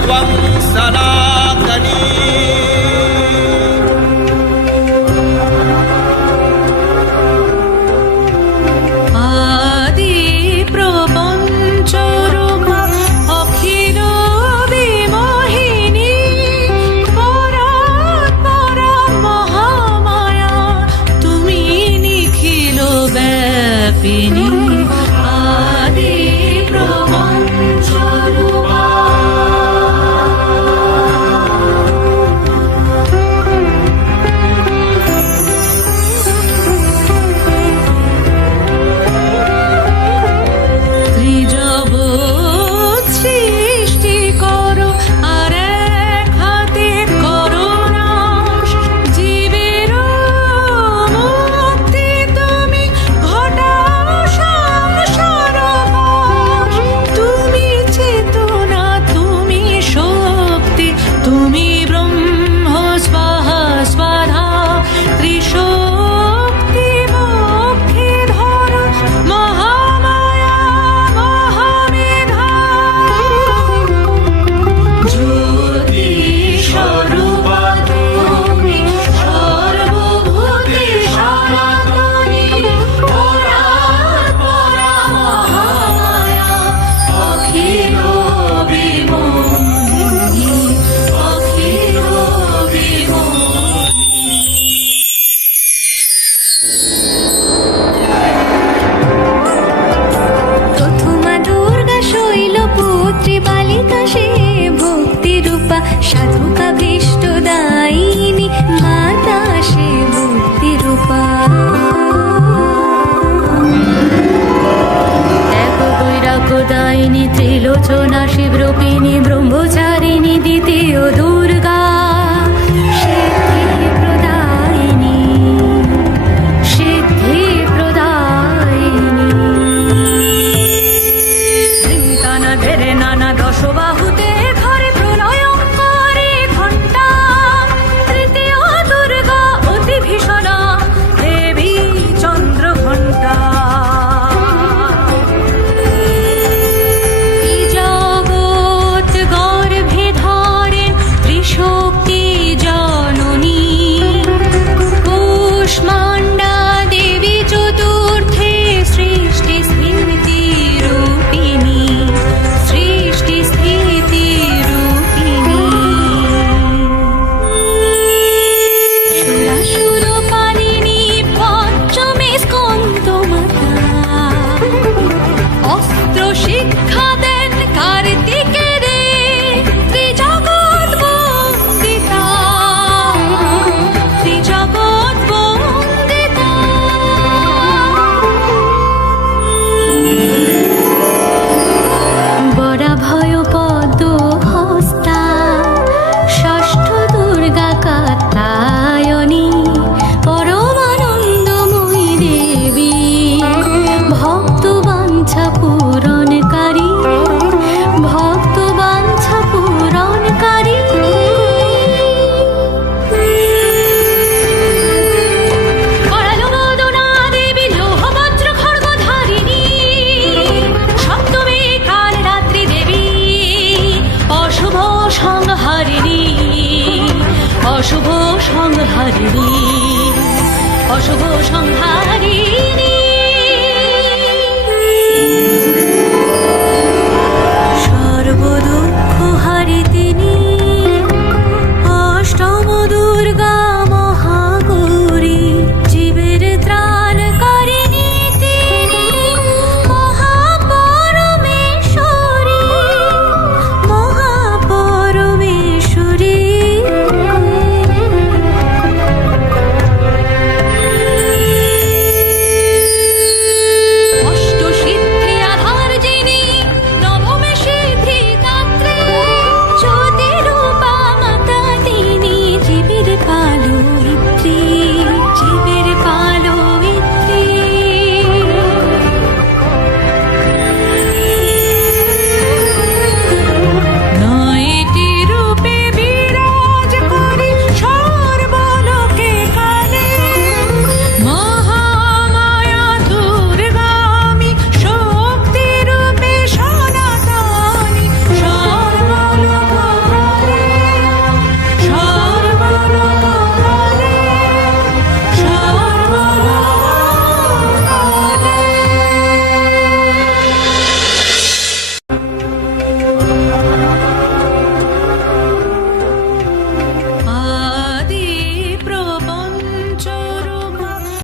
光 শিক্ষা 守护长海